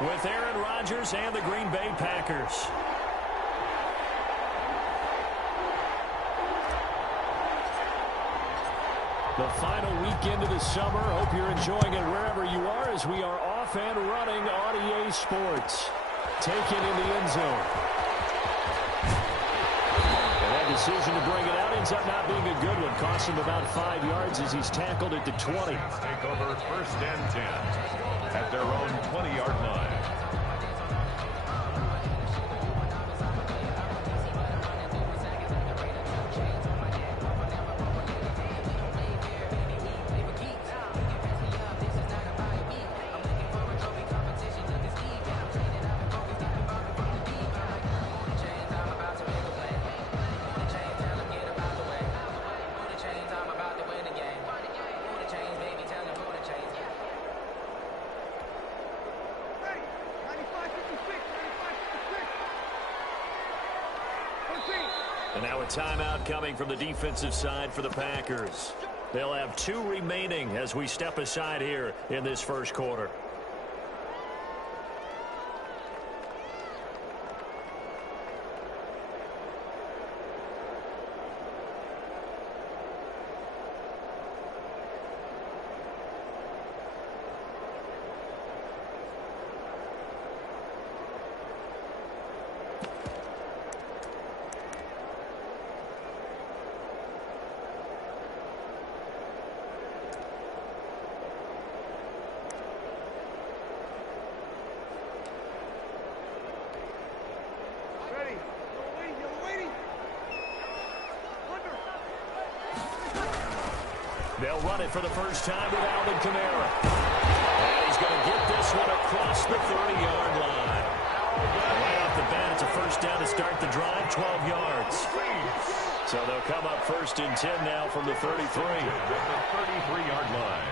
with Aaron Rodgers and the Green Bay Packers. The final weekend of the summer. Hope you're enjoying it wherever you are as we are off and running on EA Sports. Taken in the end zone. And that decision to bring it out ends up not being a good one. Cost him about 5 yards as he's tackled at the 20. Take over 1st and 10 at their own 20-yard line. And now a timeout coming from the defensive side for the Packers. They'll have 2 remaining as we step aside here in this first quarter. They'll run it for the first time with Alvin Kamara. And he's going to get this one across the 30-yard line. Right off the bat, it's a first down to start the drive, 12 yards. So they'll come up 1st and 10 now from the 33. At the 33-yard line.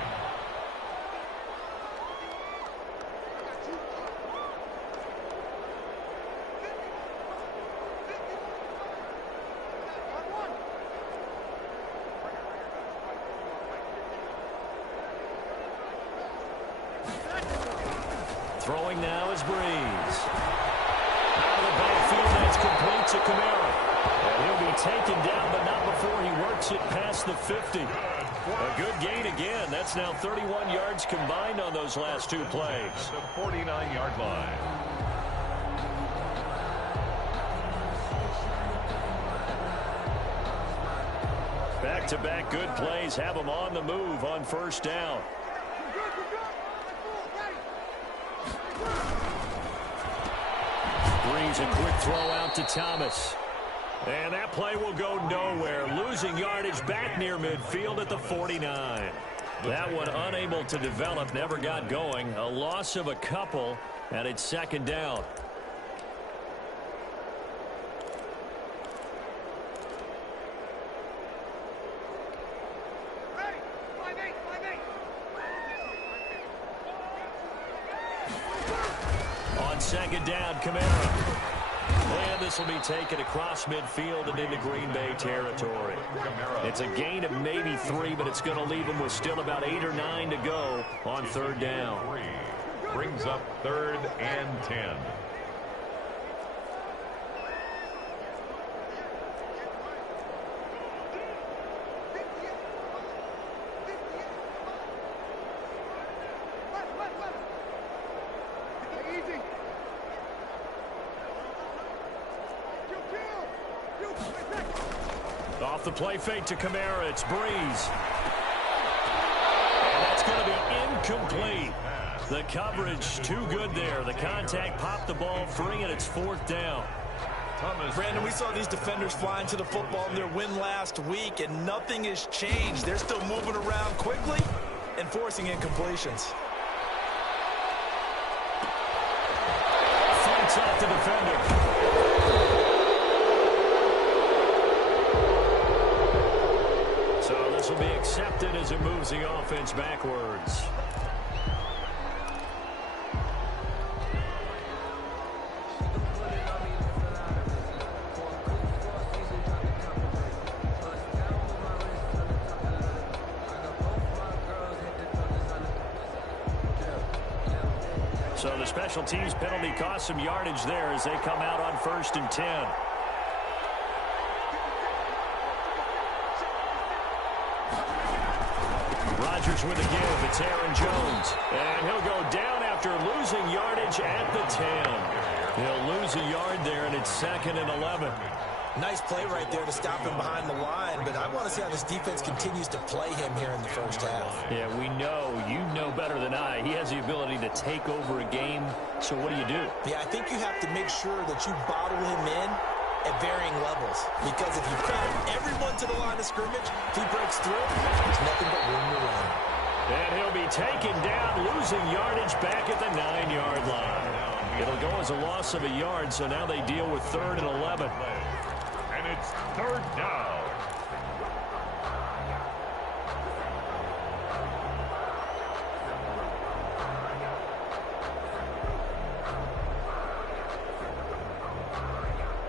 Throwing now is Breeze. Out of the backfield, that's complete to Kamara. And he'll be taken down, but not before he works it past the 50. A good gain again. That's now 31 yards combined on those last 2 plays. At the 49-yard line. Back-to-back good plays have him on the move on first down. Breeze, a quick throw out to Thomas. And that play will go nowhere. Losing yardage back near midfield at the 49. That one unable to develop, never got going. A loss of a couple, and it's 2nd down. On 2nd down, Kamara. And this will be taken across midfield and into Green Bay territory. It's a gain of maybe 3, but it's going to leave them with still about 8 or 9 to go on 3rd down. Brings up 3rd and 10. Off the play fake to Kamara, it's Breeze. And that's going to be incomplete. The coverage too good there. The contact popped the ball free, and it's 4th down. Brandon, we saw these defenders flying to the football in their win last week, and nothing has changed. They're still moving around quickly and forcing incompletions. Fights off the defender. So this will be accepted as it moves the offense backwards. special teams penalty cost some yardage there as they come out on 1st and 10. Rodgers with a give. It's Aaron Jones. And he'll go down after losing yardage at the 10. He'll lose a yard there, and it's 2nd and 11. Nice play right there to stop him behind the line, but I want to see how this defense continues to play him here in the first half. Yeah, we know. You know better than I. He has the ability to take over a game, so what do? Yeah, I think you have to make sure that you bottle him in at varying levels, because if you crowd everyone to the line of scrimmage, if he breaks through, there's nothing but room to run. And he'll be taken down, losing yardage back at the 9-yard line. It'll go as a loss of a yard, so now they deal with 3rd and 11. And it's 3rd down.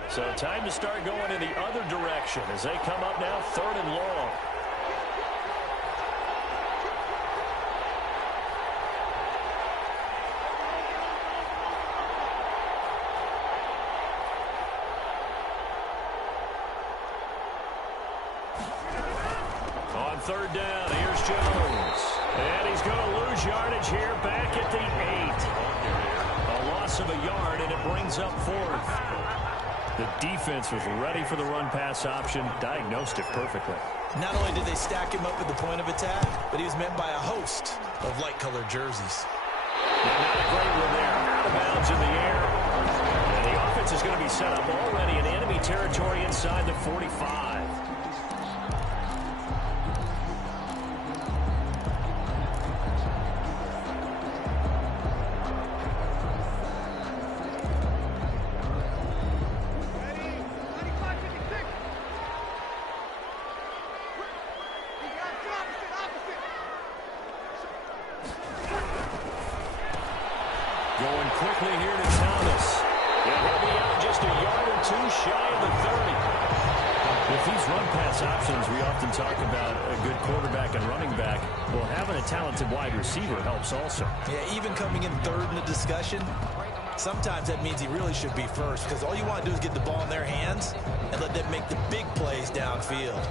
So time to start going in the other direction as they come up now 3rd and long. On 3rd down, here's Jones. And he's going to lose yardage here back at the 8. A loss of a yard, and it brings up 4th. The defense was ready for the run-pass option, diagnosed it perfectly. Not only did they stack him up at the point of attack, but he was met by a host of light-colored jerseys. Not a great one there. Out of bounds in the air. And the offense is going to be set up already in enemy territory inside the 45. Going quickly here to Thomas. And he'll be out just a yard or two shy of the 30. With these run-pass options, we often talk about a good quarterback and running back. Well, having a talented wide receiver helps also. Yeah, even coming in 3rd in the discussion, sometimes that means he really should be first, because all you want to do is get the ball in their hands and let them make the big plays downfield.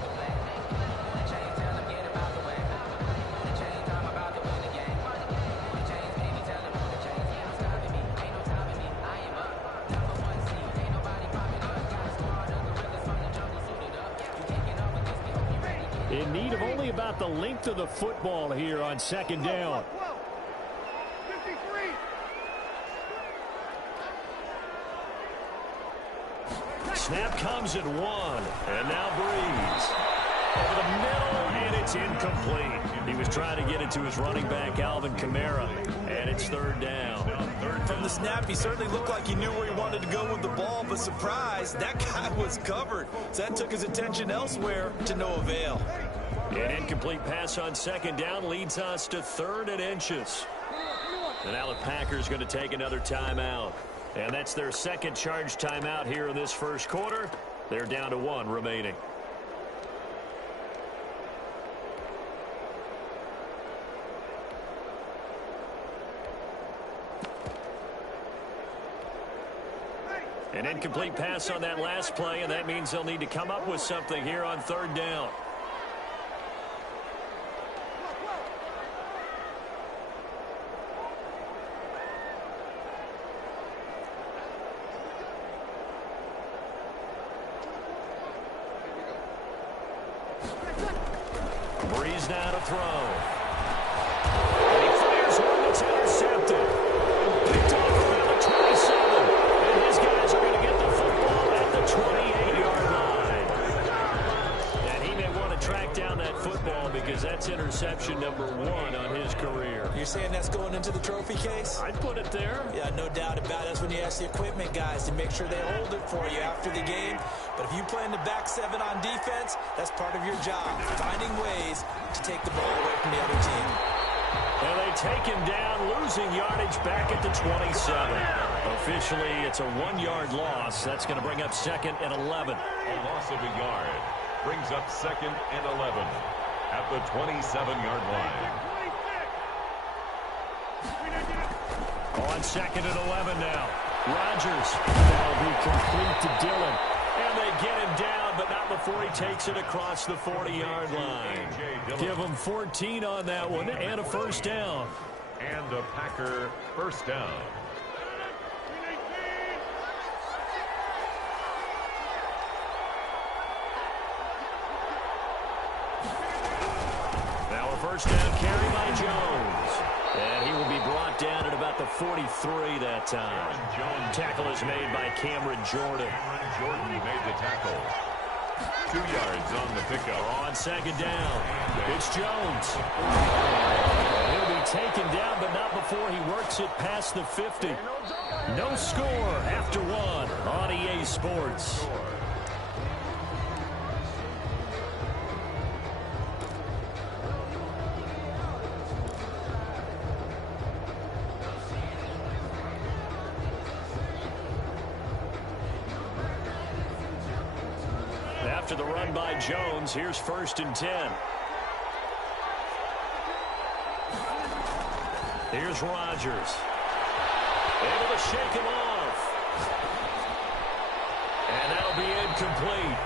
In need of only about the length of the football here on 2nd down. 53. Snap comes at 1. And now Breeze. Over the middle, and it's incomplete. He was trying to get it to his running back, Alvin Kamara. And it's 3rd down. From the snap, he certainly looked like he knew where he wanted to go with the ball, but surprise, that guy was covered. So that took his attention elsewhere to no avail. An incomplete pass on 2nd down leads us to 3rd and inches. And now the Packers going to take another timeout. And that's their 2nd charge timeout here in this 1st quarter. They're down to 1 remaining. An incomplete pass on that last play, and that means they'll need to come up with something here on 3rd down. Breeze now to throw. And he fires one that's intercepted. Picked off around the 27. And his guys are going to get the football at the 28-yard line. And he may want to track down that football because that's interception number 1 on his career. You're saying that's going into the trophy case? I'd put it there. Yeah, no doubt about it. That's when you ask the equipment guys to make sure they hold it for you after the game. But if you play in the back 7 on defense, that's part of your job, finding ways to take the ball away from the other team. And they take him down, losing yardage back at the 27. Officially, it's a 1-yard loss. That's going to bring up 2nd and 11. A loss of a yard brings up 2nd and 11 at the 27-yard line. On On 2nd and 11 now. Rodgers. That'll be complete to Dillon. And they get him down, but not before he takes it across the 40-yard line. Give him 14 on that one and a first down. And a Packer first down. Now a first down carry by Jones. And he will be brought down at about the 43 that time. Tackle is made by Cameron Jordan. Cameron Jordan made the tackle. 2 yards on the pickup. On 2nd down, it's Jones. He'll be taken down, but not before he works it past the 50. No score after 1 on EA Sports. After the run by Jones, here's 1st and 10. Here's Rodgers. Able to shake him off. And that'll be incomplete.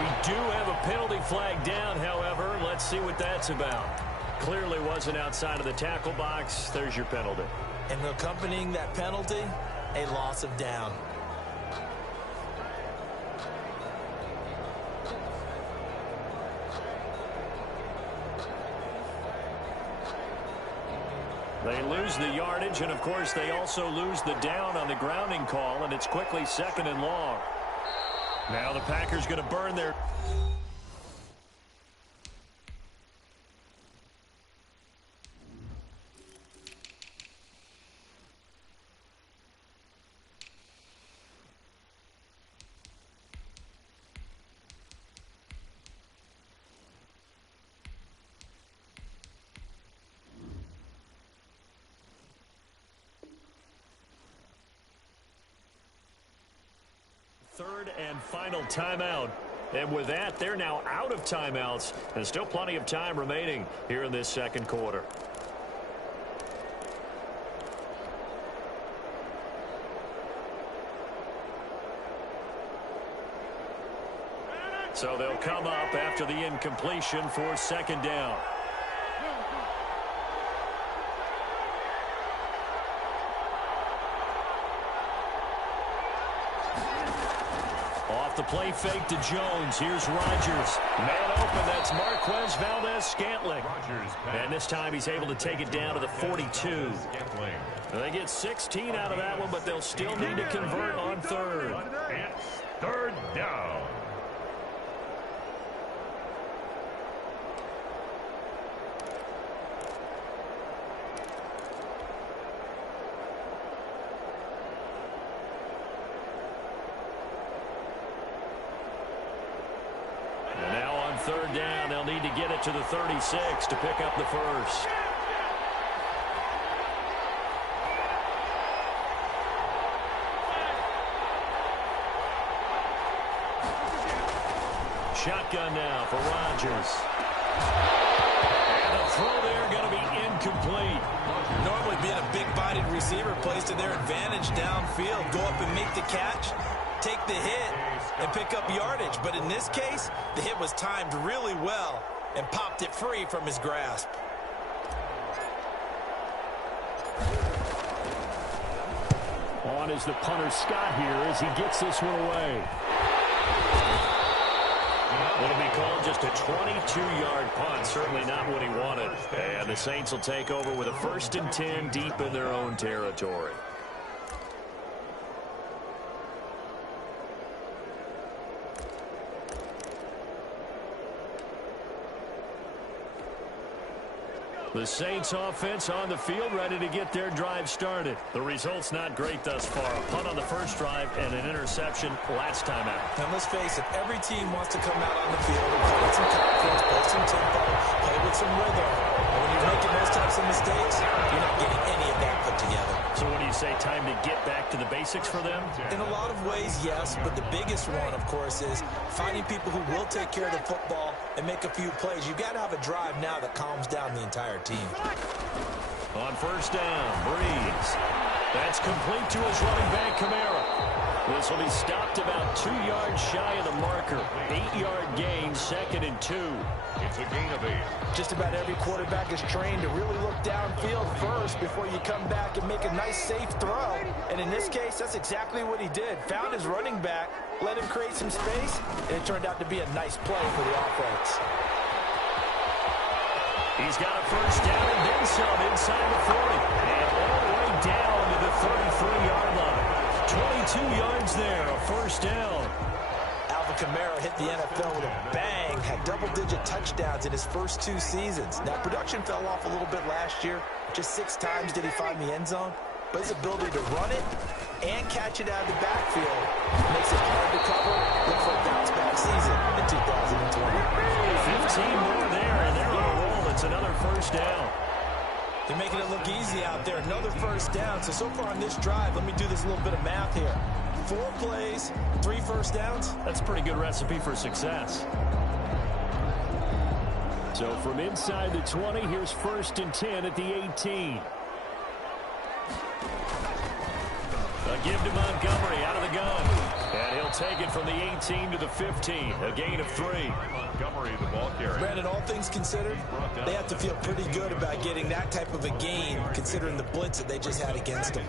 We do have a penalty flag down, however. Let's see what that's about. Clearly wasn't outside of the tackle box. There's your penalty. And accompanying that penalty, a loss of down. They lose the yardage, and, of course, they also lose the down on the grounding call, and it's quickly 2nd and long. Now the Packers going to burn their... Third and final timeout. And with that, they're now out of timeouts. There's still plenty of time remaining here in this 2nd quarter. So they'll come up after the incompletion for 2nd down. Off the play fake to Jones. Here's Rodgers. Man open. That's Marquez Valdez-Scantling. And this time he's able to take it down to the 42. They get 16 out of that one, but they'll still need to convert on 3rd. It's 3rd down. And now on 3rd down, they'll need to get it to the 36 to pick up the first. Shotgun now for Rodgers. And the throw there going to be incomplete. Normally being a big-bodied receiver plays to their advantage downfield. Go up and make the catch, take the hit, and pick up yardage. But in this case, the hit was timed really well and popped it free from his grasp. On is the punter Scott here as he gets this one away. It'll be called just a 22-yard punt. Certainly not what he wanted. And the Saints will take over with a 1st and 10 deep in their own territory. The Saints offense on the field ready to get their drive started. The result's not great thus far. A punt on the first drive and an interception last time out. And let's face it, every team wants to come out on the field and play with some confidence, play some tempo, play with some rhythm. And when you're making those types of mistakes, you're not getting any of that put together. So what do you say, time to get back to the basics for them? In a lot of ways, yes, but the biggest one, of course, is finding people who will take care of the football and make a few plays. You've got to have a drive now that calms down the entire team. On 1st down, Breeze. That's complete to his running back, Kamara. This will be stopped about 2 yards shy of the marker. 8-yard gain, 2nd and 2. It's a gain of 8. Just about every quarterback is trained to really look downfield first before you come back and make a nice, safe throw. And in this case, that's exactly what he did. Found his running back, let him create some space, and it turned out to be a nice play for the offense. He's got a first down and then some inside the 40. And all the way down to the 33-yard line. 22 yards there, a first down. Alvin Kamara hit the NFL with a bang, had double-digit touchdowns in his first 2 seasons. Now, production fell off a little bit last year. Just 6 times did he find the end zone. But his ability to run it and catch it out of the backfield makes it hard to cover. Look for a bounce-back season in 2020. 15 more there, and they're on a roll. It's another first down. They're making it look easy out there. Another first down. So far on this drive, let me do this little bit of math here. 4 plays, 3 first downs. That's a pretty good recipe for success. So from inside the 20, here's 1st and 10 at the 18. A give to Montgomery out of the gun. And he'll take it from the 18 to the 15. A gain of 3. Montgomery, the ball carrier. Brandon, all things considered, they have to feel pretty good about getting that type of a gain, considering the blitz that they just had against them.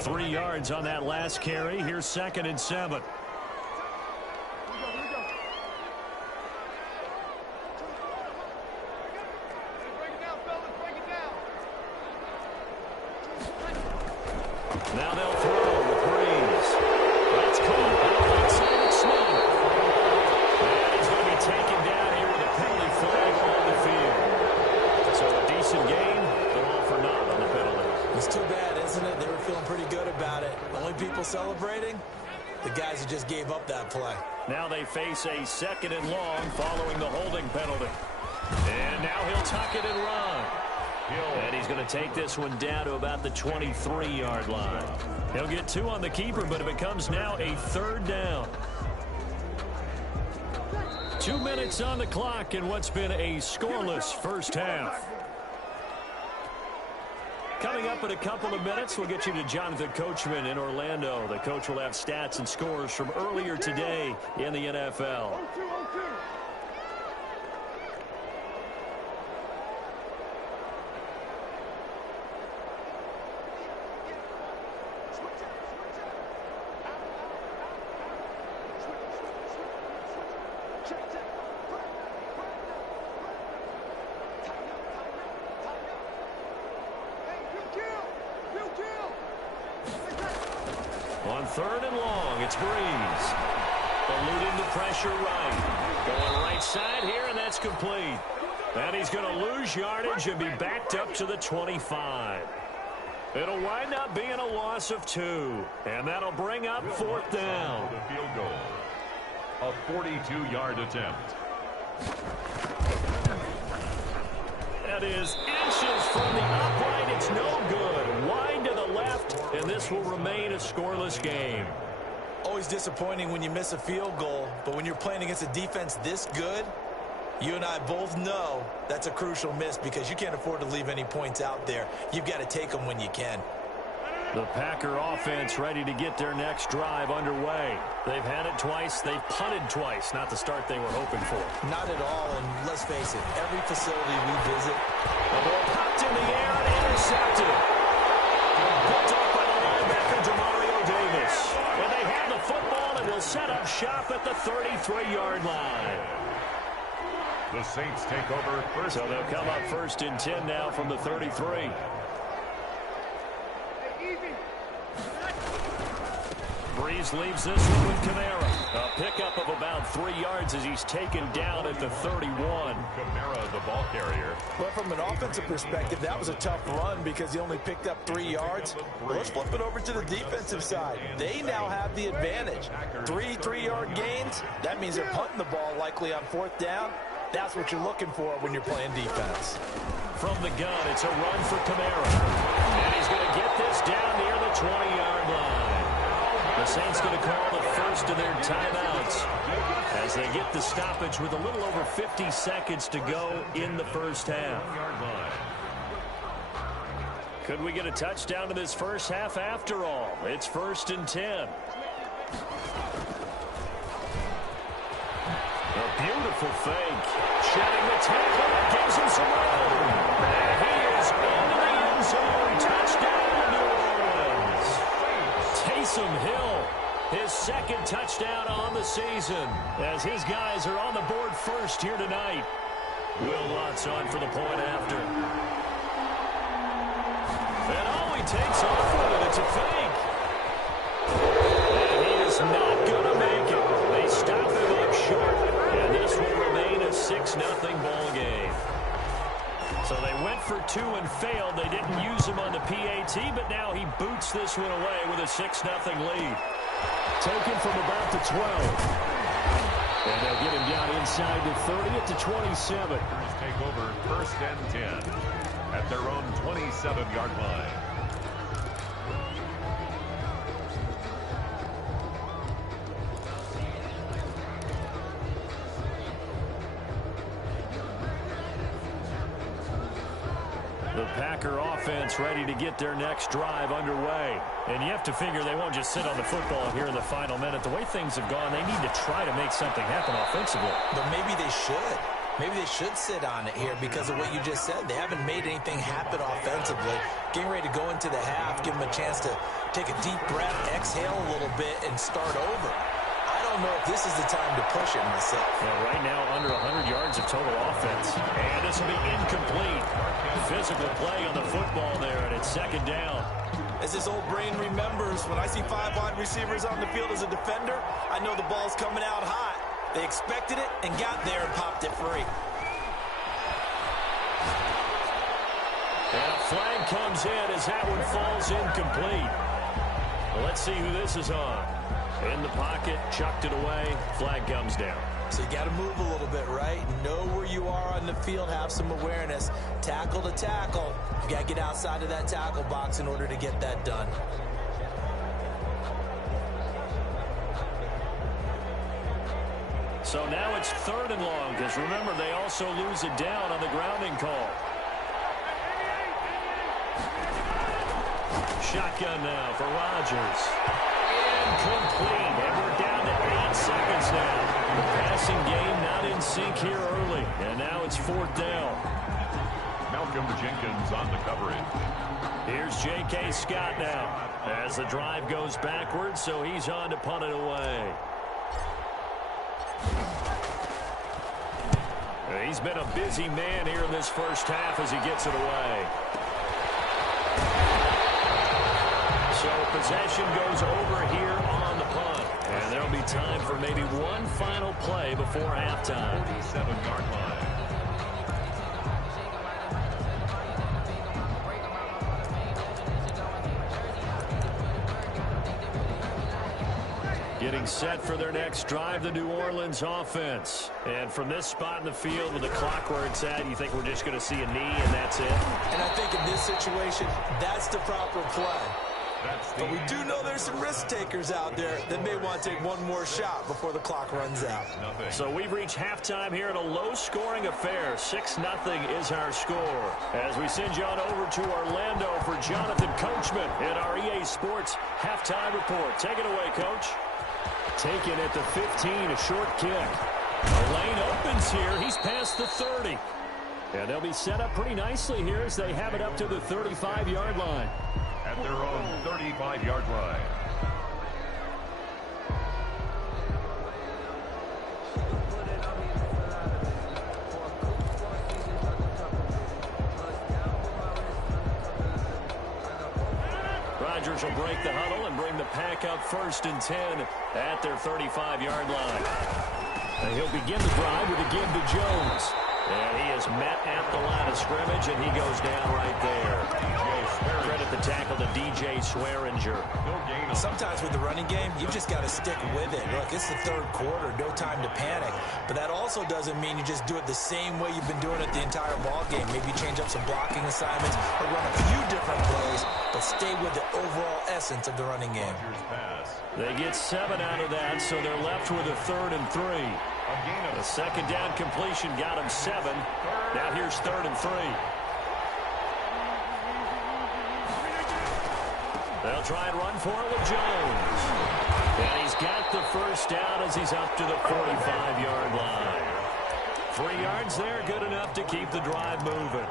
3 yards on that last carry. Here's 2nd and 7. Now they'll throw with Breeze. That's caught outside of Smith. And he's going to be taken down here with a penalty flag on the field. So a decent gain, but all for naught on the penalty. It's too bad, isn't it? They were feeling pretty good about it. Only people celebrating, the guys who just gave up that play. Now they face a 2nd and long following the holding penalty. And now he'll tuck it and run. And he's going to take this one down to about the 23-yard line. He'll get 2 on the keeper, but it becomes now a 3rd down. 2 minutes on the clock in what's been a scoreless first half. Coming up in a couple of minutes, we'll get you to Jonathan Coachman in Orlando. The coach will have stats and scores from earlier today in the NFL. On 3rd and long, it's Breeze. Eluding the pressure right. Going right side here, and that's complete. And he's going to lose yardage and be backed up to the 25. It'll wind up being a loss of 2. And that'll bring up 4th down. The field goal. A 42-yard attempt. That is inches from the upright. It's no good. Wide to the left, and this will remain a scoreless game. Always disappointing when you miss a field goal, but when you're playing against a defense this good, you and I both know that's a crucial miss because you can't afford to leave any points out there. You've got to take them when you can. The Packer offense ready to get their next drive underway. They've had it twice. They've punted twice. Not the start they were hoping for. Not at all, and let's face it, every facility we visit. The ball popped in the air and intercepted. Picked up by the linebacker, Demario Davis. And they have the football and will set up shop at the 33-yard line. The Saints take over first. So they'll come up 1st and 10 now from the 33. Breeze leaves this one with Kamara. A pickup of about 3 yards as he's taken down at the 31. Kamara, the ball carrier. Well, from an offensive perspective, that was a tough run because he only picked up 3 yards. Well, let's flip it over to the defensive side. They now have the advantage. 3 3-yard gains. That means they're punting the ball likely on 4th down. That's what you're looking for when you're playing defense. From the gun, it's a run for Kamara. And he's going to get this down near the 20-yard line. The Saints going to call the first of their timeouts as they get the stoppage with a little over 50 seconds to go in the first half. Could we get a touchdown to this first half after all? It's 1st and 10. A beautiful fake. Shedding the tackle. That gives him some room. And he is into the end zone. Touchdown, New Orleans. Taysom Hill, his second touchdown on the season, as his guys are on the board first here tonight. Will Lutz on for the point after. And all he takes off with it, it's a fake. And he is not going to make it. They stop him up short, and this will remain a 6-0 ball game. So they went for 2 and failed. They didn't use him on the PAT, but now he boots this one away with a 6-0 lead. Taken from about the 12. And they'll get him down inside the 30 at the 27. Take over 1st and 10 at their own 27-yard line. The Packer offense ready to get their next drive underway. And you have to figure they won't just sit on the football here in the final minute. The way things have gone, they need to try to make something happen offensively. But maybe they should. Maybe they should sit on it here because of what you just said. They haven't made anything happen offensively. Getting ready to go into the half, give them a chance to take a deep breath, exhale a little bit, and start over. I don't know if this is the time to push it myself. Yeah, right now, under 100 yards of total offense. And this will be incomplete. Physical play on the football there, and it's 2nd down. As this old brain remembers, when I see 5 wide receivers on the field as a defender, I know the ball's coming out hot. They expected it and got there and popped it free. And a flag comes in as that one falls incomplete. Well, let's see who this is on. In the pocket, chucked it away, flag comes down. So you got to move a little bit, right? Know where you are on the field, have some awareness. Tackle to tackle. You got to get outside of that tackle box in order to get that done. So now it's 3rd and long, because remember, they also lose it down on the grounding call. Shotgun now for Rodgers. Incomplete, and we're down to 8 seconds now. The passing game not in sync here early, and now it's 4th down. Malcolm Jenkins on the coverage. Here's J.K. Scott now as the drive goes backwards, so he's on to punt it away. He's been a busy man here in this first half as he gets it away. So possession goes over here on the punt. And there'll be time for maybe one final play before halftime. 47-yard line. Getting set for their next drive, the New Orleans offense. And from this spot in the field with the clock where it's at, you think we're just going to see a knee and that's it? And I think in this situation, that's the proper play. But we do know there's some risk takers out there that may want to take one more shot before the clock runs out. So we've reached halftime here in a low-scoring affair. 6-0 is our score. As we send you on over to Orlando for Jonathan Coachman in our EA Sports halftime report. Take it away, Coach. Taken at the 15, a short kick. The lane opens here. He's past the 30. And they'll be set up pretty nicely here as they have it up to the 35-yard line. At their own 35-yard line. Rodgers will break the huddle and bring the pack up 1st and 10 at their 35-yard line. And he'll begin the drive with a give to Jones. And he is met at the line of scrimmage, and he goes down right there. Credit the tackle to DJ Swearinger. Sometimes with the running game, you've just got to stick with it. Look, it's the 3rd quarter, no time to panic. But that also doesn't mean you just do it the same way you've been doing it the entire ball game. Maybe change up some blocking assignments or run a few different plays, but stay with the overall essence of the running game. They get 7 out of that, so they're left with a 3rd and 3. The 2nd down completion got him 7. Now here's 3rd and 3. They'll try and run for it with Jones. And he's got the first down as he's up to the 45-yard line. 3 yards there, good enough to keep the drive moving.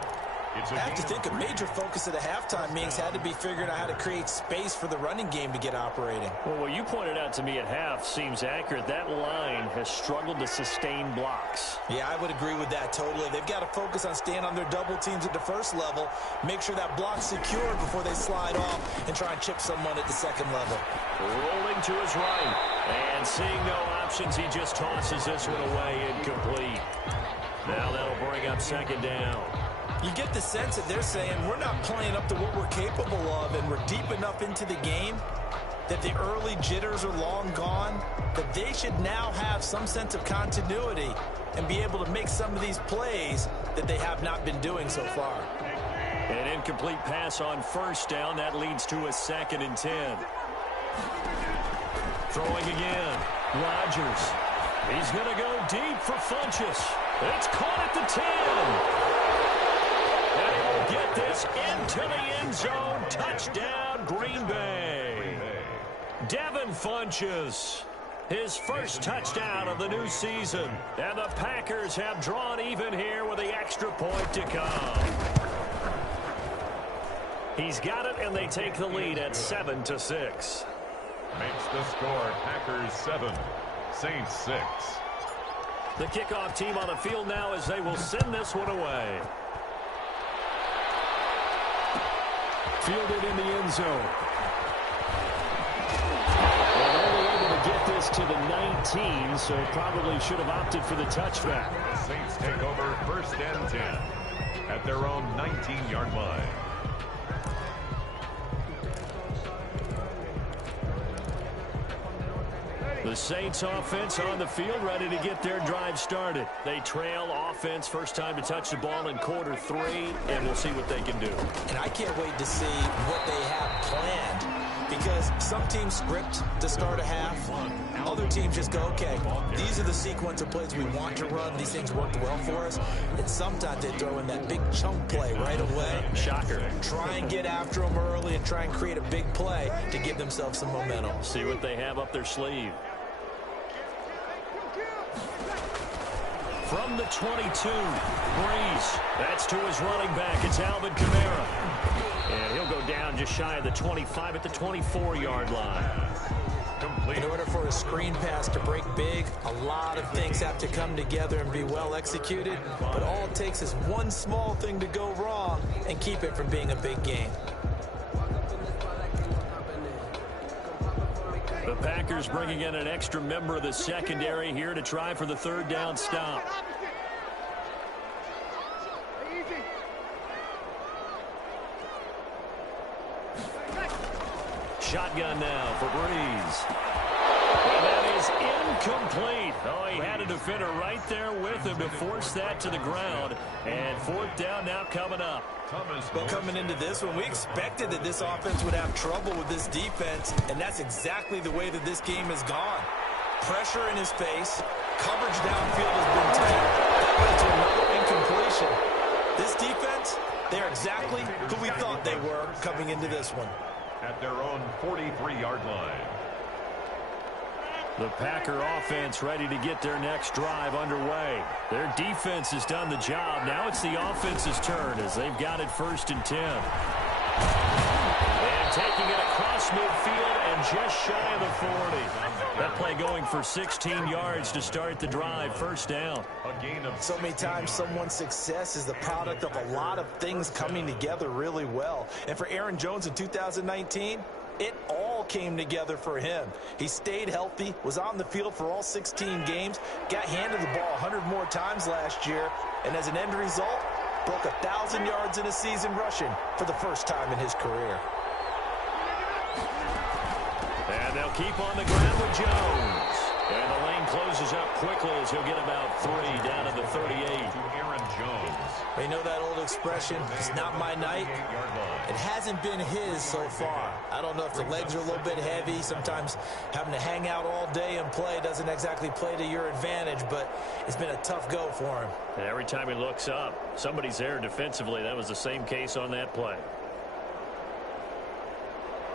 I have to think a major focus of the halftime meetings had to be figuring out how to create space for the running game to get operating. Well, what you pointed out to me at half seems accurate. That line has struggled to sustain blocks. Yeah, I would agree with that totally. They've got to focus on staying on their double teams at the first level, make sure that block's secure before they slide off, and try and chip someone at the second level. Rolling to his right, and seeing no options, he just tosses this one away incomplete. Now that'll bring up second down. You get the sense that they're saying we're not playing up to what we're capable of, and we're deep enough into the game that the early jitters are long gone, that they should now have some sense of continuity and be able to make some of these plays that they have not been doing so far. An incomplete pass on first down. That leads to a 2nd and 10. Throwing again. Rodgers. He's going to go deep for Funchess. It's caught at the 10. And he will get this into the end zone. Touchdown, Green Bay. Devin Funchess, his first touchdown of the new season. And the Packers have drawn even here with the extra point to come. He's got it, and they take the lead at 7-6. Makes the score Packers 7, Saints 6. The kickoff team on the field now as they will send this one away. Fielded in the end zone. And only able to get this to the 19, so probably should have opted for the touchback. The Saints take over 1st and 10 at their own 19-yard line. The Saints offense on the field, ready to get their drive started. They trail offense, first time to touch the ball in quarter 3, and we'll see what they can do. And I can't wait to see what they have planned, because some teams script to start a half. Other teams just go, okay, these are the sequence of plays we want to run. These things worked well for us. And sometimes they throw in that big chunk play right away. Shocker. Try and get after them early and try and create a big play to give themselves some momentum. See what they have up their sleeve. From the 22, Breeze. That's to his running back. It's Alvin Kamara. And he'll go down just shy of the 25 at the 24-yard line. In order for a screen pass to break big, a lot of things have to come together and be well executed. But all it takes is one small thing to go wrong and keep it from being a big game. The Packers bringing in an extra member of the secondary here to try for the 3rd down stop. Shotgun now for Breeze. And that is incomplete. Oh, he had a defender right there with him to force that to the ground. And 4th down now coming up. Well, coming into this one, we expected that this offense would have trouble with this defense, and that's exactly the way that this game has gone. Pressure in his face, coverage downfield has been tight. That led to another incompletion. This defense, they're exactly who we thought they were coming into this one. At their own 43-yard line. The Packer offense ready to get their next drive underway. Their defense has done the job. Now it's the offense's turn as they've got it 1st and 10. And taking it across midfield and just shy of the 40. That play going for 16 yards to start the drive. 1st down. A gain of so many times someone's success is the product of a lot of things coming together really well. And for Aaron Jones in 2019, it all came together for him. He stayed healthy, was on the field for all 16 games, got handed the ball 100 more times last year, and as an end result, broke 1,000 yards in a season rushing for the first time in his career. And they'll keep on the ground with Jones. And the lane closes up quickly as he'll get about 3 down to the 38. to Aaron Jones. You know that old expression, it's not my night. It hasn't been his so far. I don't know if the legs are a little bit heavy. Sometimes having to hang out all day and play doesn't exactly play to your advantage, but it's been a tough go for him. And every time he looks up, somebody's there defensively. That was the same case on that play.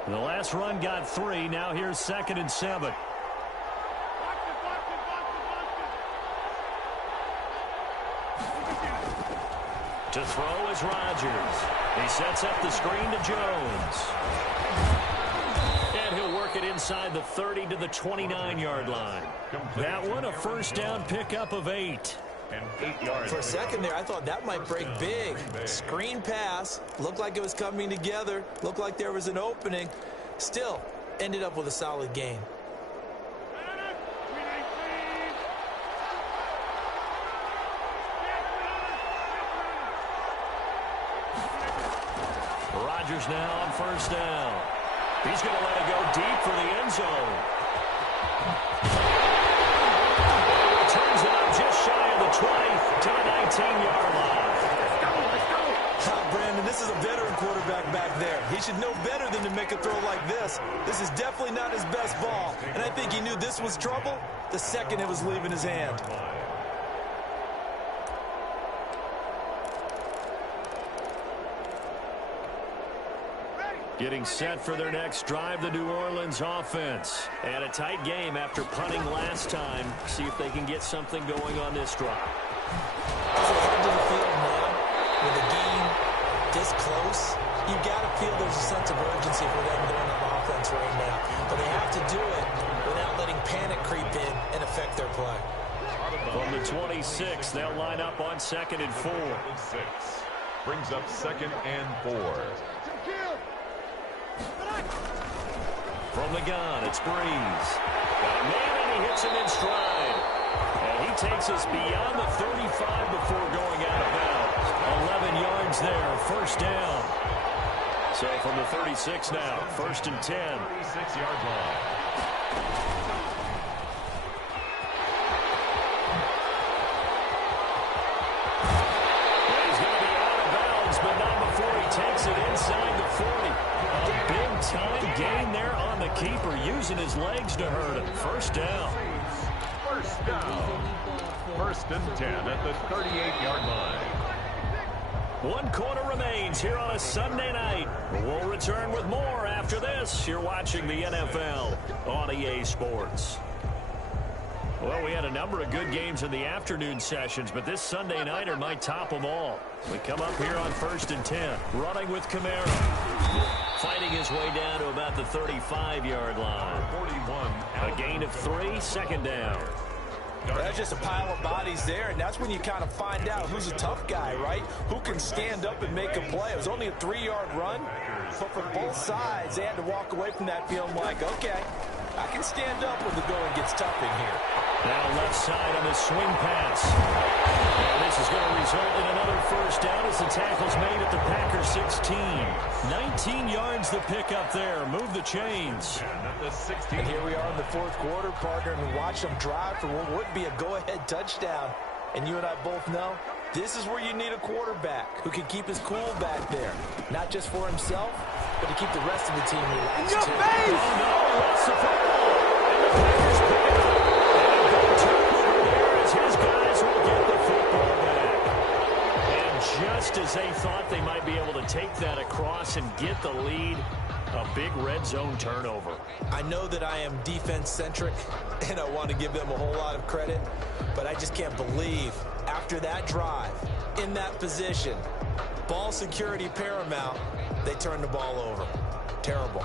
The last run got 3. Now here's 2nd and 7. To throw is Rodgers. He sets up the screen to Jones. And he'll work it inside the 30 to the 29-yard line. That one a first down pickup of 8. And 8 yards. For a second there, I thought that might break big. Screen pass. Looked like it was coming together. Looked like there was an opening. Still, ended up with a solid gain. Rodgers now on first down. He's going to let it go deep for the end zone. Turns it up just shy of the 20 to the 19-yard line. Brandon, this is a veteran quarterback back there. He should know better than to make a throw like this. This is definitely not his best ball. And I think he knew this was trouble the second it was leaving his hand. Getting set for their next drive, the New Orleans offense. And a tight game after punting last time. See if they can get something going on this drive. As they head to the field now, with the game this close, you've got to feel there's a sense of urgency for them going on offense right now. But they have to do it without letting panic creep in and affect their play. From the 26, they'll line up on 2nd and 4. Brings up 2nd and 4. From the gun, it's Breeze. Got a man, and he hits him in stride. And he takes us beyond the 35 before going out of bounds. 11 yards there, first down. So from the 36 now, 1st and 10. 36-yard line. He's going to be out of bounds, but not before he takes it inside the 40. A big-time gain there on the keeper, using his legs to hurt him. First down. First down. 1st and 10 at the 38-yard line. 1 quarter remains here on a Sunday night. We'll return with more after this. You're watching the NFL on EA Sports. Well, we had a number of good games in the afternoon sessions, but this Sunday nighter might top them all. We come up here on 1st and 10, running with Kamara. Fighting his way down to about the 35-yard line. 41. A gain of 3, 2nd down. That's just a pile of bodies there, and that's when you kind of find out who's a tough guy, right? Who can stand up and make a play. It was only a 3-yard run, but for both sides, they had to walk away from that feeling like, okay, I can stand up when the going gets tough in here. Now left side on the swing pass. And this is going to result in another first down as the tackle's made at the Packers 16. 19 yards the pickup there. Move the chains. And here we are in the 4th quarter, partner, and watch them drive for what would be a go-ahead touchdown. And you and I both know this is where you need a quarterback who can keep his cool back there. Not just for himself, but to keep the rest of the team relaxed. In your face! Oh, no, he lost the football. And the Packers pick it up. And a good turnover there as his guys will get the football back. And just as they thought they might be able to take that across and get the lead, a big red zone turnover. I know that I am defense-centric, and I want to give them a whole lot of credit, but I just can't believe after that drive, in that position, ball security paramount, they turned the ball over. Terrible.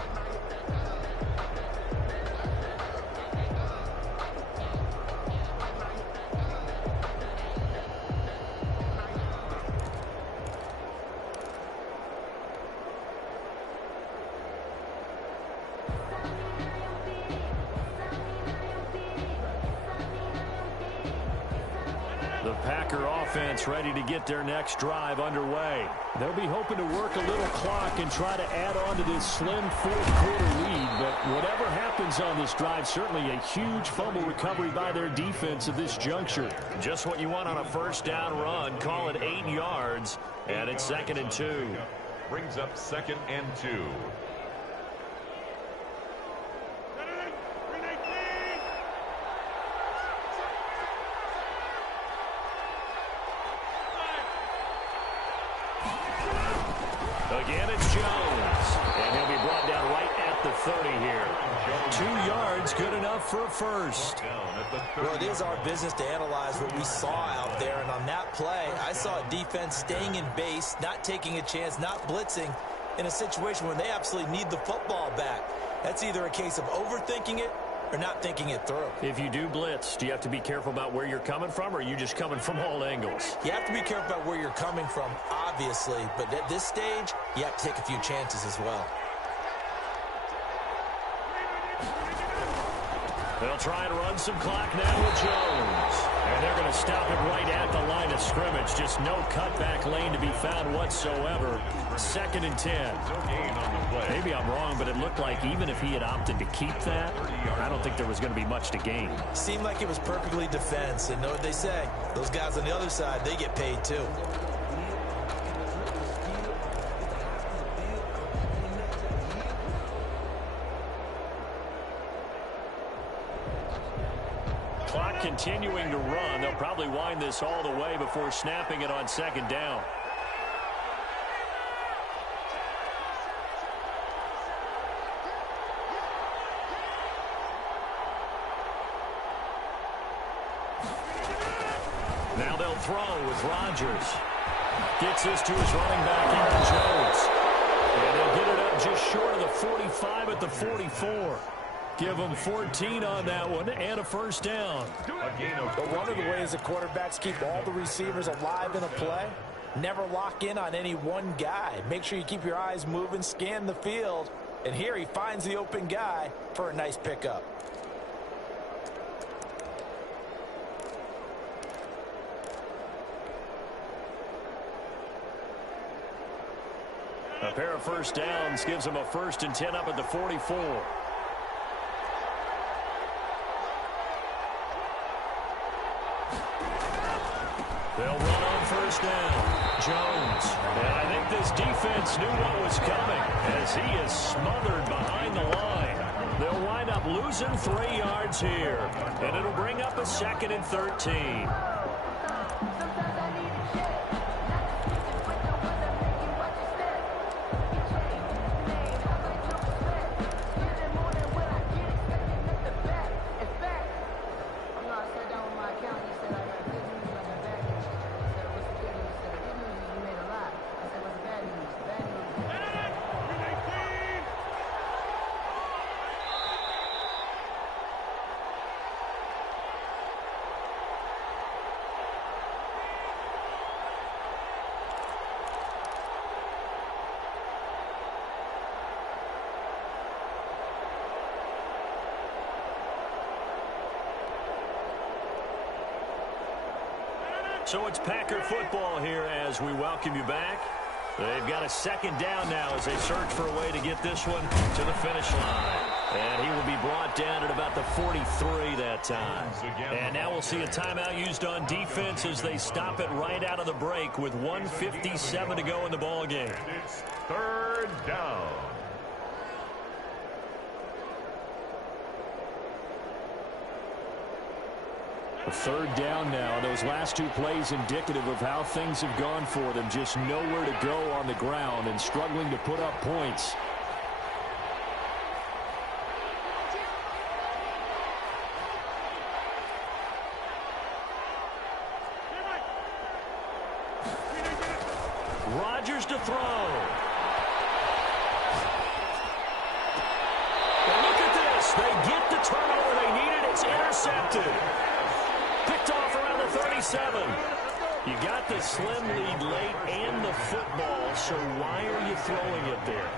The Packer offense ready to get their next drive underway. They'll be hoping to work a little clock and try to add on to this slim 4th quarter lead. But whatever happens on this drive, certainly a huge fumble recovery by their defense at this juncture. Just what you want on a first down run. Call it 8 yards, and it's 2nd and 2. Brings up 2nd and 2. Again, it's Jones, and he'll be brought down right at yards, good enough for a first. Well, it is our business to analyze what we saw out there, and on that play, I saw a defense staying in base, not taking a chance, not blitzing in a situation where they absolutely need the football back. That's either a case of overthinking it or not thinking it through. If you do blitz, do you have to be careful about where you're coming from, or are you just coming from all angles? You have to be careful about where you're coming from, obviously, but at this stage, you have to take a few chances as well. They'll try and run some clock now with Jones. And they're going to stop it right at the line of scrimmage. Just no cutback lane to be found whatsoever. 2nd and 10. Maybe I'm wrong, but it looked like even if he had opted to keep that, I don't think there was going to be much to gain. Seemed like it was perfectly defense. And know what they say? Those guys on the other side, they get paid too. Clock continuing to run. They'll probably wind this all the way before snapping it on 2nd down. Now they'll throw with Rodgers. Gets this to his running back, Aaron Jones. And they'll get it up just short of the 45 at the 44. Give them 14 on that one and a first down. But one of the ways that quarterbacks keep all the receivers alive in a play, never lock in on any one guy. Make sure you keep your eyes moving, scan the field. And here he finds the open guy for a nice pickup. A pair of first downs gives them a 1st and 10 up at the 44. They'll run on 1st down. Jones. And I think this defense knew what was coming as he is smothered behind the line. They'll wind up losing 3 yards here. And it'll bring up a 2nd and 13. So it's Packer football here as we welcome you back. They've got a 2nd down now as they search for a way to get this one to the finish line. And he will be brought down at about the 43 that time. And now we'll see a timeout used on defense as they stop it right out of the break with 1:57 to go in the ball game. And it's 3rd down. A 3rd down now. Those last 2 plays indicative of how things have gone for them. Just nowhere to go on the ground and struggling to put up points. Rodgers to throw. And look at this. They get the turnover they needed. It's intercepted. Picked off around the 37. You got the slim lead late and the football, so why are you throwing it there?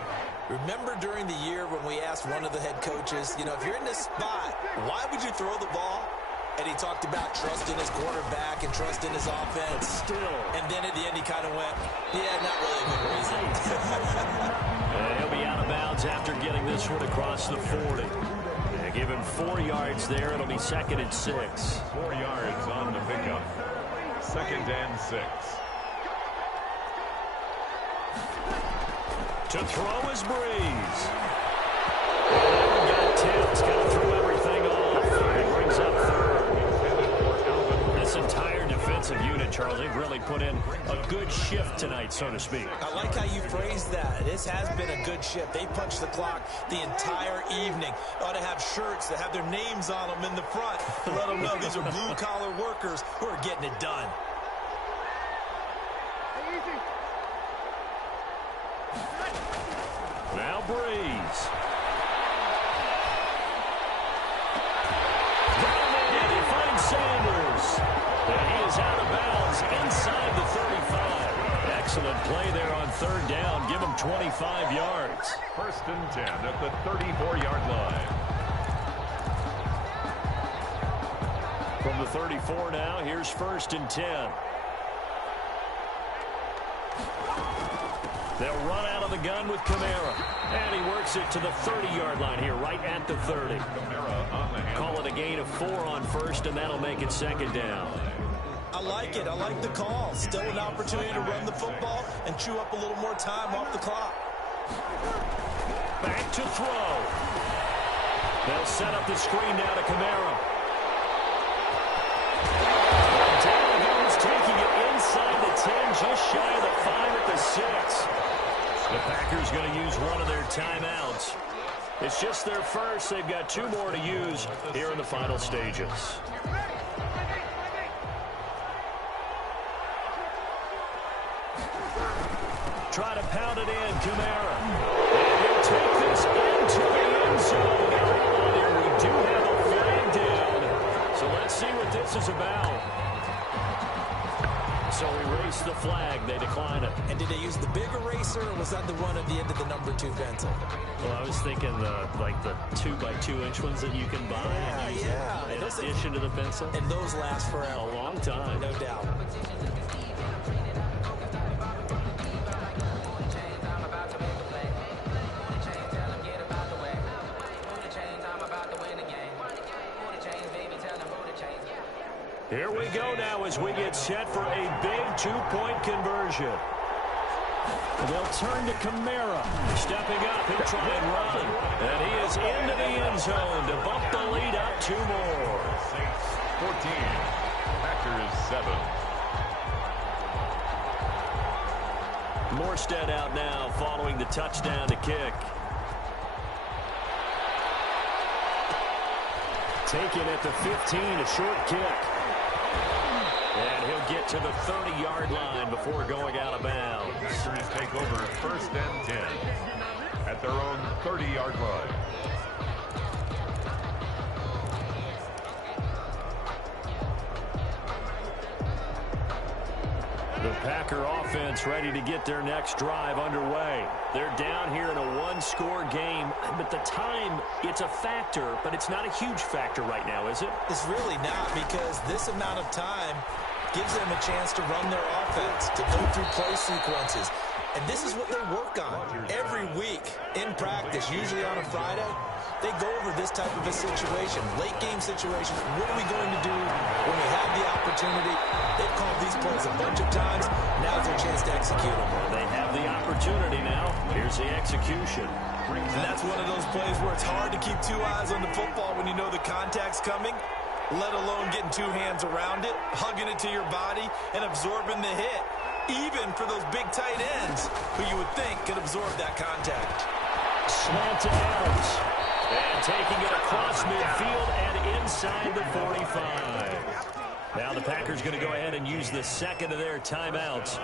Remember during the year when we asked one of the head coaches, you know, if you're in this spot, why would you throw the ball? And he talked about trusting his quarterback and trusting his offense. Still. And then at the end he kind of went, yeah, not really a good reason. And he'll be out of bounds after getting this one across the 40. They give him 4 yards there. It'll be 2nd and 6. 4 yards on the pickup. 2nd and 6. To throw is Breeze. Got tipped. Kind of threw everything off. It brings up 3rd. This entire defensive unit Charles. They've really put in a good shift tonight, so to speak. I like how you phrased that. This has been a good shift. They punched the clock the entire evening. Ought to have shirts that have their names on them in the front to let them know these are blue-collar workers who are getting it done. Now Breeze. And he finds Sanders. And he is out of bounds inside the 35. Excellent play there on third down. Give him 25 yards. 1st and 10 at the 34-yard line. From the 34 now, here's 1st and 10. They'll run out of the gun with Kamara. And he works it to the 30-yard line here, right at the 30. Call it a gain of 4 on 1st, and that'll make it 2nd down. I like it. I like the call. Still an opportunity to run the football and chew up a little more time off the clock. Back to throw. They'll set up the screen now to Kamara. Down goes, taking it inside the 10, just shy of the 5 at the 6. The Packers going to use one of their timeouts. It's just their first. They've got 2 more to use here in the final stages. Try to pound it in, Kamara. And he'll take this into the end zone. Here we do have a flag down. So let's see what this is about. So erase the flag. They decline it. And did they use the big eraser, or was that the one at the end of the number 2 pencil? Well, I was thinking the 2x2-inch ones that you can buy and use in addition to the pencil. And those last forever. A long time. No doubt. Here we go now as we get set for a big 2-point conversion. They'll turn to Kamara. Stepping up, he'll try and run. And he is into the end zone to bump the lead up 2 more. Saints 14, Packers 7. Morstead out now following the touchdown to kick. Taken at the 15, a short kick. And he'll get to the 30-yard line before going out of bounds. Packers take over 1st and 10 at their own 30-yard line. The Packer offense ready to get their next drive underway. They're down here in a 1-score game, but the time, it's a factor, but it's not a huge factor right now, is it? It's really not, because this amount of time gives them a chance to run their offense, to go through play sequences. And this is what they work on every week in practice, usually on a Friday. They go over this type of a situation, late-game situation. What are we going to do when we have the opportunity? They've called these plays a bunch of times. Now's their chance to execute them. They have the opportunity now. Here's the execution. And that's one of those plays where it's hard to keep 2 eyes on the football when you know the contact's coming, let alone getting 2 hands around it, hugging it to your body, and absorbing the hit. Even for those big tight ends who you would think could absorb that contact. Slant to Adams. And taking it across midfield and inside the 45. Now the Packers going to go ahead and use the second of their timeouts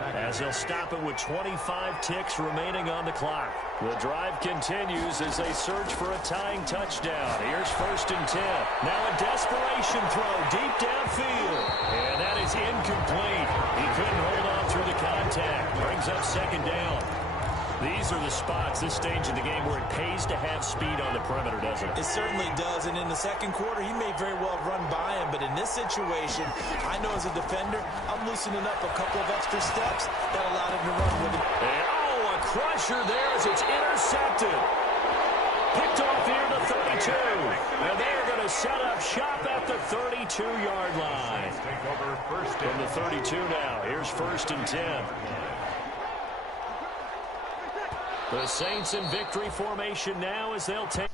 as they'll stop it with 25 ticks remaining on the clock. The drive continues as they search for a tying touchdown. Here's 1st and 10. Now a desperation throw deep downfield. And that is incomplete. He couldn't hold on through the contact. Brings up 2nd down. These are the spots, this stage of the game, where it pays to have speed on the perimeter, doesn't it? It certainly does, and in the second quarter, he may very well run by him, but in this situation, I know as a defender, I'm loosening up a couple of extra steps that allowed him to run with it. And, a crusher there as it's intercepted. Picked off here to 32. And they're going to set up shop at the 32-yard line. Take over 1st From the 32 now, here's 1st and 10. The Saints in victory formation now as they'll take...